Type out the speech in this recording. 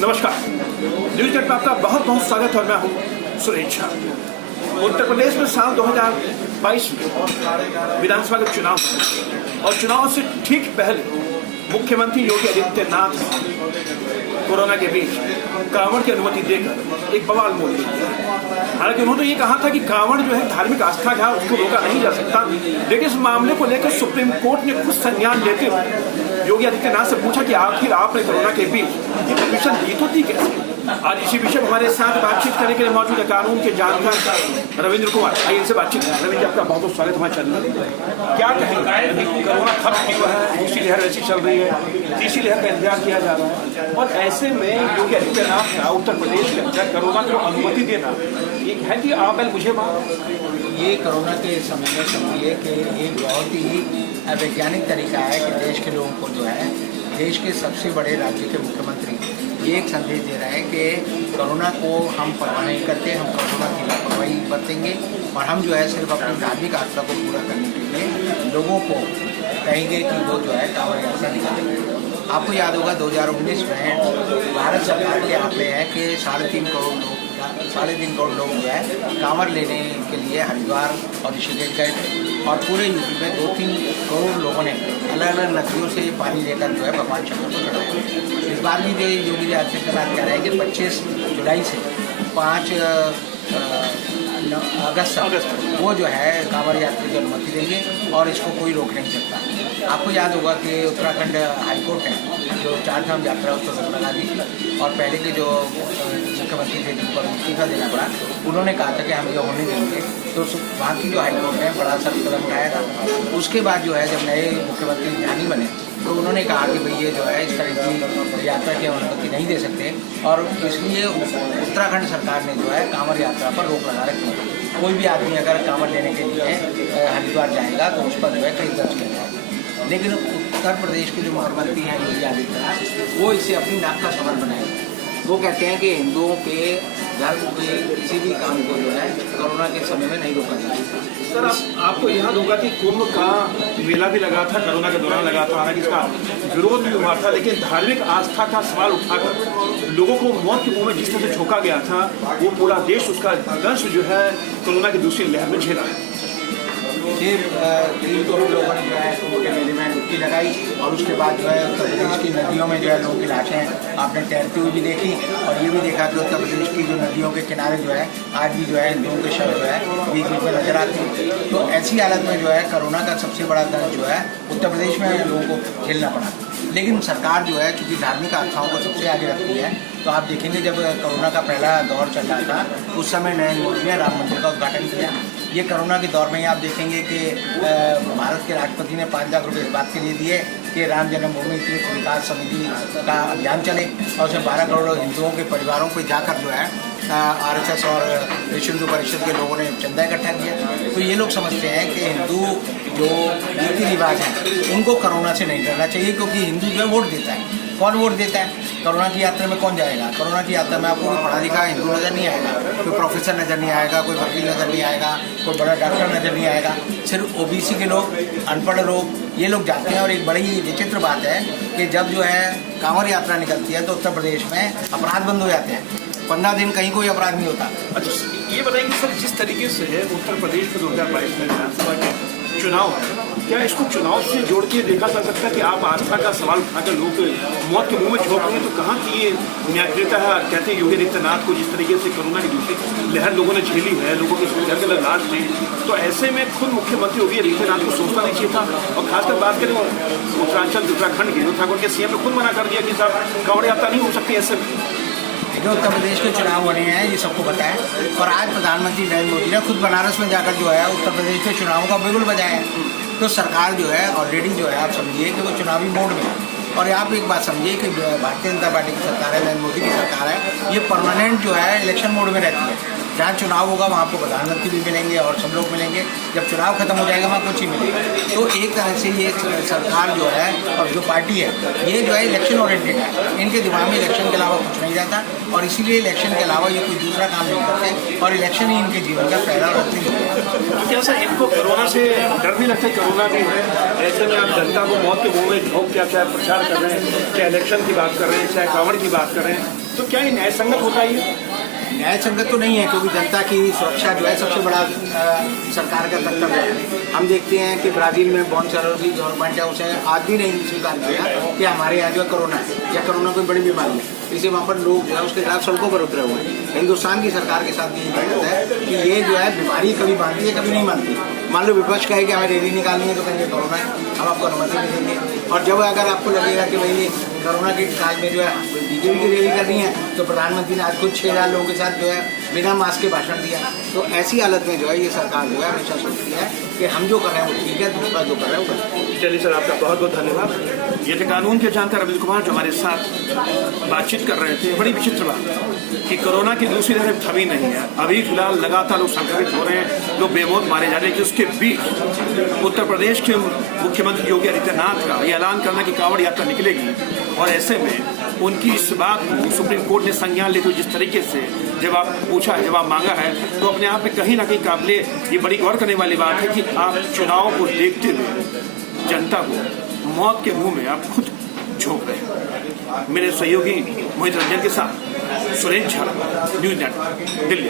नमस्कार, news date में आपका बहुत बहुत स्वागत है और मैं हूं सुरेश झा। उत्तर प्रदेश में साल 2022 में विधानसभा के चुनाव और चुनाव से ठीक पहले मुख्यमंत्री योगी आदित्यनाथ कोरोना के बीच कांवड़ की अनुमति देकर एक बवाल मोड़ दिया। हालांकि उन्होंने ये कहा था कि कांवड़ जो है धार्मिक आस्था का, उसको रोका नहीं जा सकता, लेकिन इस मामले को लेकर सुप्रीम कोर्ट ने खुद संज्ञान लेते हुए योगी आदित्यनाथ से पूछा कि आखिर आपने कोरोना के बीच ये परमिशन दी तो थी कैसे। आज इसी विषय में हमारे साथ बातचीत करने के लिए मौजूद है कानून के जानकार रविंद्र कुमार। आइए इनसे बातचीत करें। रविंद्र, आपका बहुत बहुत स्वागत हमारे चैनल में। क्या कहेंगे, कोरोना खत्म हुआ है, दूसरी लहर ऐसी चल रही है, तीसरी लहर का इंतजार किया जा रहा है, और ऐसे में योगी आदित्यनाथ का उत्तर प्रदेश के अंदर कोरोना को अनुमति देना एक है कि आप मुझे ये कोरोना के समय में समझिए कि एक बहुत ही वैज्ञानिक तरीका है कि देश के लोगों को जो है, देश के सबसे बड़े राज्य के मुख्यमंत्री ये एक संदेश दे रहे हैं कि कोरोना को हम परवाह नहीं करते, हम कोरोना की लापरवाही बरतेंगे और हम जो है सिर्फ अपनी धार्मिक आस्था को पूरा करने के लिए लोगों को कहेंगे कि वो जो है कांवड़ यात्रा निकालेंगे। आपको याद होगा 2019 में भारत सरकार के आंकड़े हैं कि 3.5 करोड़ लोग जो है कांवड़ लेने के लिए हरिद्वार और ऋषिकेश गए थे और पूरे यूपी में 2-3 करोड़ लोगों ने अलग अलग नदियों से पानी लेकर जो है भगवान शंकर को चढ़ाया। इस बार भी जो योगी आदित्यनाथ कह रहे हैं कि 25 जुलाई से 5 अगस्त वो जो है कांवड़ यात्रा की अनुमति देंगे और इसको कोई रोक नहीं सकता। आपको याद होगा कि उत्तराखंड हाईकोर्ट ने जो 4 धाम यात्रा उस पर रोक लगा दी और पहले के जो मुख्यमंत्री थे जिनको इस्तीफा देना पड़ा, उन्होंने कहा था कि हम ये होने देंगे, तो वहाँ की जो हाईकोर्ट ने बड़ा सख्त कदम उठाया था। उसके बाद जो है जब नए मुख्यमंत्री ज्ञानी बने तो उन्होंने कहा कि भाई ये जो है इस तरह की यात्रा की अनुमति नहीं दे सकते और इसलिए उत्तराखंड सरकार ने जो है कांवड़ यात्रा पर रोक लगा रखी है। कोई भी आदमी अगर कांवड़ लेने के लिए हरिद्वार जाएगा तो उस पर जो है केस दर्ज किया जाएगा। लेकिन उत्तर प्रदेश के जो मुख्यमंत्री हैं योगी आदित्यनाथ, वो इसे अपनी नाक का सवाल बनाएंगे। वो कहते हैं कि हिंदुओं के धर्म के किसी भी काम को जो है कोरोना के समय में नहीं रोका जाए। सर, आपको याद होगा कि कुंभ का मेला भी लगा था, कोरोना के दौरान लगा था, हालांकि इसका विरोध भी हुआ था, लेकिन धार्मिक आस्था का सवाल उठाकर लोगों को मौत के मुंह में जिस तरह से झोंका गया था, वो पूरा देश उसका दंश जो है कोरोना की दूसरी लहर में झेला है। 3 करोड़ लोगों ने जो है कुंभ के मेले में डुबकी लगाई और उसके बाद जो है उत्तर प्रदेश की नदियों में जो है लोगों की लाशें आपने तैरती हुई भी देखी और ये भी देखा कि उत्तर प्रदेश की जो नदियों के किनारे जो है आज भी जो है हिंदुओं के शव जो है बीच बीच में नजर आते हैं। तो ऐसी हालत में जो है कोरोना का सबसे बड़ा दर्द जो है उत्तर प्रदेश में लोगों को झेलना पड़ा। लेकिन सरकार जो है चूँकि धार्मिक आस्थाओं को सबसे आगे रखती है, तो आप देखेंगे जब कोरोना का पहला दौर चल रहा था उस समय नरेंद्र मोदी ने राम मंदिर का उद्घाटन किया। ये कोरोना के दौर में ही आप देखेंगे कि भारत के राष्ट्रपति ने 5 लाख रुपये इस बात के लिए दिए कि राम जन्मभूमि तीर्थ विकास समिति का अभियान चले और उसमें 12 करोड़ हिंदुओं के परिवारों को जाकर जो है RSS और विश्व हिंदू परिषद के लोगों ने चंदा इकट्ठा किया। तो ये लोग समझते हैं कि हिंदू जो रीति रिवाज हैं उनको कोरोना से नहीं डरना चाहिए, क्योंकि हिंदू जो है वोट देता है। कौन वोट देता है? कोरोना की यात्रा में कौन जाएगा? कोरोना की यात्रा में आपको कोई पढ़ा लिखा हिंदू नज़र नहीं आएगा, कोई प्रोफेसर नज़र नहीं आएगा, कोई वकील नज़र नहीं आएगा, कोई बड़ा डॉक्टर नज़र नहीं आएगा। सिर्फ OBC के लोग, अनपढ़ लोग, ये लोग जाते हैं। और एक बड़ी विचित्र बात है कि जब जो है कांवड़ यात्रा निकलती है तो उत्तर प्रदेश में अपराध बंद हो जाते हैं। 15 दिन कहीं कोई अपराध नहीं होता। अच्छा, ये बताइए सर, जिस तरीके से उत्तर प्रदेश में 2022 में विधानसभा के चुनाव है, क्या इसको चुनाव से जोड़ के देखा जा सकता है कि आप आस्था का सवाल उठाकर लोग मौत के मुंह में झोंक रहे हैं? तो कहाँ की ये न्यायप्रियता है? कहते हैं योगी आदित्यनाथ को जिस तरीके से कोरोना की दूसरी लहर लोगों ने झेली है, लोगों के घर के लाश थे, तो ऐसे में खुद मुख्यमंत्री योगी आदित्यनाथ को सोचना नहीं चाहिए था। और खासकर बात करें उत्तरांचल उत्तराखंड के ठाकुर के CM ने खुद मना कर दिया कि साहब कांवड़ यात्रा नहीं हो सकती ऐसे में। जो उत्तर प्रदेश के चुनाव होने हैं ये सबको पता है और आज प्रधानमंत्री नरेंद्र मोदी ने खुद बनारस में जाकर जो है उत्तर प्रदेश के चुनावों का बिगुल बजाया है। तो सरकार जो है ऑलरेडी जो है आप समझिए कि वो चुनावी मोड में है। और आप एक बात समझिए कि भारतीय जनता पार्टी की सरकार है, नरेंद्र मोदी की सरकार है, ये परमानेंट जो है इलेक्शन मोड में रहती है। जहाँ चुनाव होगा वहाँ आपको प्रधानमंत्री भी मिलेंगे और सब लोग मिलेंगे। जब चुनाव खत्म हो जाएगा वहाँ कुछ ही मिलेगा। तो एक तरह से ये सरकार जो है और जो पार्टी है ये जो है इलेक्शन ओरिएंटेड है। इनके दिमाग में इलेक्शन के अलावा कुछ नहीं जाता और इसीलिए इलेक्शन के अलावा ये कोई दूसरा काम नहीं करते और इलेक्शन ही इनके जीवन का पहला और अंतिम है। क्या सर इनको कोरोना से डर नहीं लगता? कोरोना भी है, ऐसे में आप जनता को मौत के मुंह में झोंक के चाहे प्रचार कर रहे हैं, चाहे इलेक्शन की बात कर रहे हैं, चाहे कांवड़ की बात कर रहे हैं, तो क्या ये न्याय संगत होता है? ये न्याय संगत तो नहीं है क्योंकि जनता की सुरक्षा जो है सबसे बड़ा सरकार का कर्तव्य है। हम देखते हैं कि ब्राजील में बोल्सोनारो की गवर्नमेंट है, उसे आज भी नहीं स्वीकार किया कि हमारे यहाँ जो है कोरोना है या कोरोना कोई बड़ी बीमारी है। इसे वहाँ पर लोग जो है उसके खिलाफ सड़कों पर उतरे हुए हैं। हिंदुस्तान की सरकार के साथ ये गलत है कि ये जो है बीमारी कभी मानती है कभी नहीं मानती। मान लो विपक्ष कहे कि हमें रैली निकालनी है तो कहेंगे कोरोना है, हम आपको अनुमति नहीं देंगे। और जब अगर आपको लगेगा कि भाई कोरोना के काल में जो है बीजेपी की रैली करनी है तो प्रधानमंत्री ने आज खुद 6,000 लोगों के साथ जो है बिना मास्क के भाषण दिया। तो ऐसी हालत में जो है ये सरकार जो है हमेशा सोचती है कि हम जो कर रहे हैं वो ठीक है, दूसरा जो कर रहे हैं वो गलत। चलिए सर, आपका बहुत बहुत धन्यवाद। ये थे कानून के जानकार अविल कुमार जो हमारे साथ बातचीत कर रहे थे। बड़ी विचित्र बात कि कोरोना की दूसरी लहर थमी नहीं है। अभी फिलहाल लगातार लोग संक्रमित हो रहे हैं, लोग बेमौत मारे जा रहे हैं कि उसके बीच उत्तर प्रदेश के मुख्यमंत्री योगी आदित्यनाथ का ये ऐलान करना कि कांवड़ यात्रा निकलेगी और ऐसे में उनकी इस बात को सुप्रीम कोर्ट ने संज्ञान लेते हुए जिस तरीके से जवाब मांगा है, तो अपने आप में कहीं ना कहीं काबिले ये बड़ी गौर करने वाली बात है कि आप चुनाव को देखते हुए जनता को मौत के मुंह में आप खुद झोंक रहे हैं। मेरे सहयोगी मोहित रंजन के साथ सुरेश झा, न्यूज़ नेटवर्क, दिल्ली।